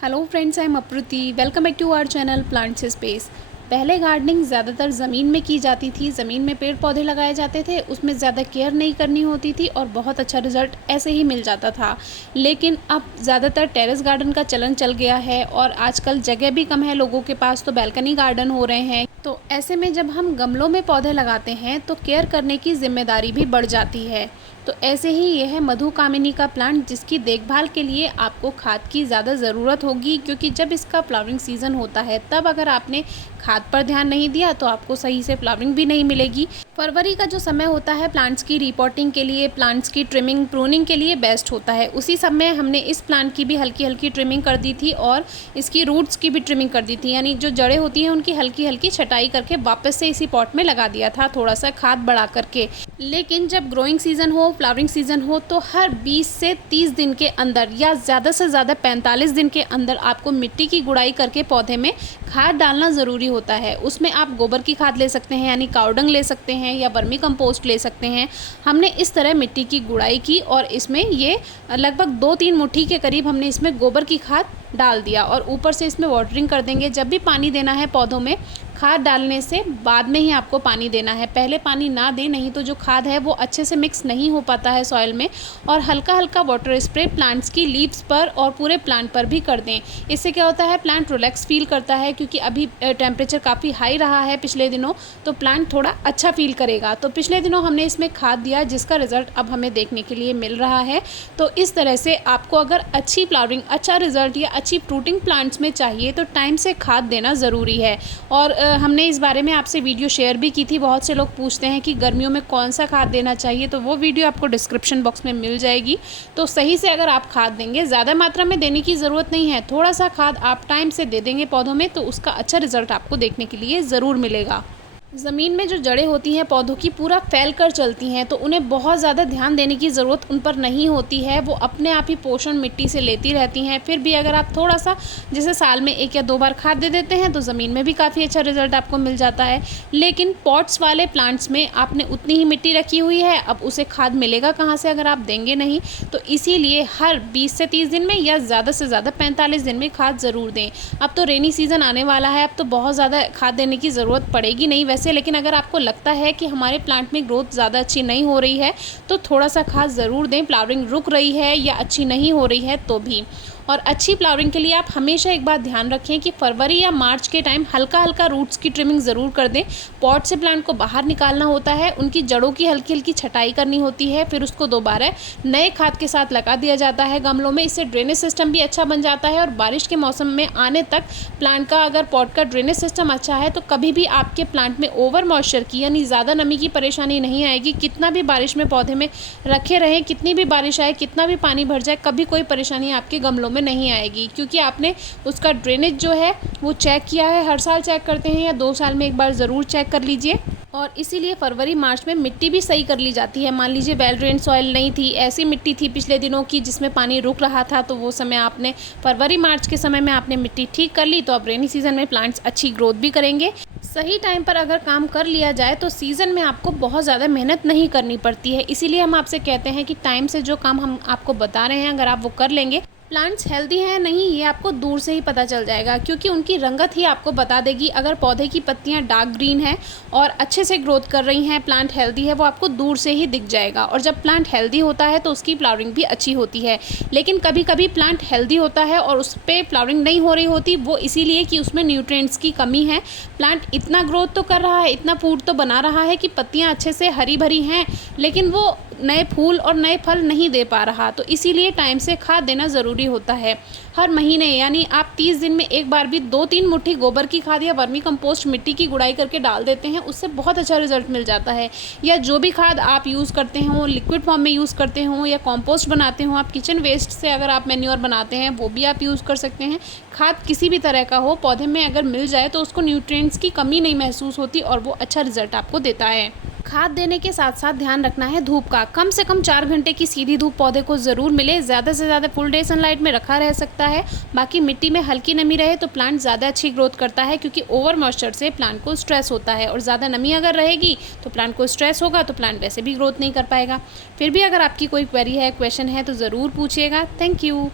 Hello friends, I am Apruti. Welcome back to our channel plants space. पहले gardening ज़्यादातर ज़मीन में की जाती थी, ज़मीन में पेड़ पौधे लगाए जाते थे, उसमें ज़्यादा केयर नहीं करनी होती थी और बहुत अच्छा रिजल्ट ऐसे ही मिल जाता था। लेकिन अब ज़्यादातर टेरेस गार्डन का चलन चल गया है और आजकल जगह भी कम है लोगों के पास, तो बैल्कनी गार्डन हो रहे हैं। तो ऐसे में जब हम गमलों में पौधे लगाते हैं तो केयर करने की जिम्मेदारी भी बढ़ जाती है। तो ऐसे ही यह है मधुकामिनी का प्लांट, जिसकी देखभाल के लिए आपको खाद की ज़्यादा ज़रूरत होगी, क्योंकि जब इसका फ्लावरिंग सीज़न होता है तब अगर आपने खाद पर ध्यान नहीं दिया तो आपको सही से फ्लावरिंग भी नहीं मिलेगी। फरवरी का जो समय होता है प्लांट्स की रिपोर्टिंग के लिए, प्लांट्स की ट्रिमिंग प्रूनिंग के लिए बेस्ट होता है। उसी समय हमने इस प्लांट की भी हल्की हल्की ट्रिमिंग कर दी थी और इसकी रूट्स की भी ट्रिमिंग कर दी थी, यानी जो जड़ें होती हैं उनकी हल्की हल्की छटाई करके वापस से इसी पॉट में लगा दिया था, थोड़ा सा खाद बढ़ा करके। लेकिन जब ग्रोइंग सीज़न हो, फ्लावरिंग सीज़न हो, तो हर 20 से 30 दिन के अंदर या ज़्यादा से ज़्यादा 45 दिन के अंदर आपको मिट्टी की गुड़ाई करके पौधे में खाद डालना ज़रूरी होता है। उसमें आप गोबर की खाद ले सकते हैं, यानी कावडंग ले सकते हैं, या वर्मी कंपोस्ट ले सकते हैं। हमने इस तरह मिट्टी की गुड़ाई की और इसमें ये लगभग 2-3 मुट्ठी के करीब हमने इसमें गोबर की खाद डाल दिया और ऊपर से इसमें वाटरिंग कर देंगे। जब भी पानी देना है पौधों में, खाद डालने से बाद में ही आपको पानी देना है, पहले पानी ना दें, नहीं तो जो खाद है वो अच्छे से मिक्स नहीं हो पाता है सॉइल में। और हल्का हल्का वाटर स्प्रे प्लांट्स की लीव्स पर और पूरे प्लांट पर भी कर दें। इससे क्या होता है, प्लांट रिलैक्स फील करता है, क्योंकि अभी टेम्परेचर काफ़ी हाई रहा है पिछले दिनों, तो प्लांट थोड़ा अच्छा फील करेगा। तो पिछले दिनों हमने इसमें खाद दिया, जिसका रिजल्ट अब हमें देखने के लिए मिल रहा है। तो इस तरह से आपको अगर अच्छी फ्लावरिंग, अच्छा रिजल्ट या अच्छी फ्रूटिंग प्लांट्स में चाहिए तो टाइम से खाद देना ज़रूरी है। और हमने इस बारे में आपसे वीडियो शेयर भी की थी। बहुत से लोग पूछते हैं कि गर्मियों में कौन सा खाद देना चाहिए, तो वो वीडियो आपको डिस्क्रिप्शन बॉक्स में मिल जाएगी। तो सही से अगर आप खाद देंगे, ज़्यादा मात्रा में देने की ज़रूरत नहीं है, थोड़ा सा खाद आप टाइम से दे देंगे पौधों में, तो उसका अच्छा रिजल्ट आपको देखने के लिए ज़रूर मिलेगा। ज़मीन में जो जड़ें होती हैं पौधों की पूरा फैल कर चलती हैं, तो उन्हें बहुत ज़्यादा ध्यान देने की ज़रूरत उन पर नहीं होती है, वो अपने आप ही पोषण मिट्टी से लेती रहती हैं। फिर भी अगर आप थोड़ा सा, जैसे साल में 1 या 2 बार खाद दे देते हैं, तो ज़मीन में भी काफ़ी अच्छा रिजल्ट आपको मिल जाता है। लेकिन पॉट्स वाले प्लांट्स में आपने उतनी ही मिट्टी रखी हुई है, अब उसे खाद मिलेगा कहाँ से अगर आप देंगे नहीं। तो इसीलिए हर 20 से 30 दिन में या ज़्यादा से ज़्यादा 45 दिन में खाद ज़रूर दें। अब तो रेनी सीज़न आने वाला है, अब तो बहुत ज़्यादा खाद देने की ज़रूरत पड़ेगी नहीं वैसे, लेकिन अगर आपको लगता है कि हमारे प्लांट में ग्रोथ ज़्यादा अच्छी नहीं हो रही है, तो थोड़ा सा खाद ज़रूर दें। फ्लावरिंग रुक रही है या अच्छी नहीं हो रही है तो भी। और अच्छी फ्लावरिंग के लिए आप हमेशा एक बात ध्यान रखें कि फरवरी या मार्च के टाइम हल्का हल्का रूट्स की ट्रिमिंग ज़रूर कर दें। पॉट से प्लांट को बाहर निकालना होता है, उनकी जड़ों की हल्की हल्की छटाई करनी होती है, फिर उसको दोबारा नए खाद के साथ लगा दिया जाता है गमलों में। इससे ड्रेनेज सिस्टम भी अच्छा बन जाता है और बारिश के मौसम में आने तक प्लांट का, अगर पॉट का ड्रेनेज सिस्टम अच्छा है, तो कभी भी आपके प्लांट में ओवर मॉइस्चर की, यानी ज़्यादा नमी की परेशानी नहीं आएगी। कितना भी बारिश में पौधे में रखे रहें, कितनी भी बारिश आए, कितना भी पानी भर जाए, कभी कोई परेशानी आपके गमलों में नहीं आएगी, क्योंकि आपने उसका ड्रेनेज जो है वो चेक किया है। हर साल चेक करते हैं या 2 साल में एक बार ज़रूर चेक कर लीजिए। और इसीलिए फरवरी मार्च में मिट्टी भी सही कर ली जाती है। मान लीजिए वेल ड्रेन सॉइल नहीं थी, ऐसी मिट्टी थी पिछले दिनों की जिसमें पानी रुक रहा था, तो वो समय आपने फरवरी मार्च के समय में आपने मिट्टी ठीक कर ली, तो अब रेनी सीजन में प्लांट्स अच्छी ग्रोथ भी करेंगे। सही टाइम पर अगर काम कर लिया जाए तो सीज़न में आपको बहुत ज़्यादा मेहनत नहीं करनी पड़ती है। इसीलिए हम आपसे कहते हैं कि टाइम से जो काम हम आपको बता रहे हैं, अगर आप वो कर लेंगे, प्लांट्स हेल्दी हैं नहीं ये आपको दूर से ही पता चल जाएगा, क्योंकि उनकी रंगत ही आपको बता देगी। अगर पौधे की पत्तियां डार्क ग्रीन हैं और अच्छे से ग्रोथ कर रही हैं, प्लांट हेल्दी है, वो आपको दूर से ही दिख जाएगा। और जब प्लांट हेल्दी होता है तो उसकी फ्लावरिंग भी अच्छी होती है। लेकिन कभी कभी प्लांट हेल्दी होता है और उस पर फ्लावरिंग नहीं हो रही होती, वो इसीलिए कि उसमें न्यूट्रिएंट्स की कमी है। प्लांट इतना ग्रोथ तो कर रहा है, इतना फूड तो बना रहा है कि पत्तियाँ अच्छे से हरी भरी हैं, लेकिन वो नए फूल और नए फल नहीं दे पा रहा। तो इसीलिए टाइम से खाद देना ज़रूरी होता है। हर महीने, यानी आप 30 दिन में एक बार भी 2-3 मुट्ठी गोबर की खाद या वर्मी कंपोस्ट मिट्टी की गुड़ाई करके डाल देते हैं, उससे बहुत अच्छा रिजल्ट मिल जाता है। या जो भी खाद आप यूज़ करते हो, लिक्विड फॉर्म में यूज़ करते हो या कॉम्पोस्ट बनाते हो, आप किचन वेस्ट से अगर आप मैन्योर बनाते हैं वो भी आप यूज़ कर सकते हैं। खाद किसी भी तरह का हो, पौधे में अगर मिल जाए तो उसको न्यूट्रिएंट्स की कमी नहीं महसूस होती और वो अच्छा रिजल्ट आपको देता है। खाद देने के साथ साथ ध्यान रखना है धूप का। कम से कम 4 घंटे की सीधी धूप पौधे को ज़रूर मिले। ज़्यादा से ज़्यादा फुल डे सनलाइट में रखा रह सकता है। बाकी मिट्टी में हल्की नमी रहे तो प्लांट ज़्यादा अच्छी ग्रोथ करता है, क्योंकि ओवर मॉइस्चर से प्लांट को स्ट्रेस होता है और ज़्यादा नमी अगर रहेगी तो प्लांट को स्ट्रेस होगा, तो प्लांट वैसे भी ग्रोथ नहीं कर पाएगा। फिर भी अगर आपकी कोई क्वेरी है, क्वेश्चन है, तो ज़रूर पूछिएगा। Thank you.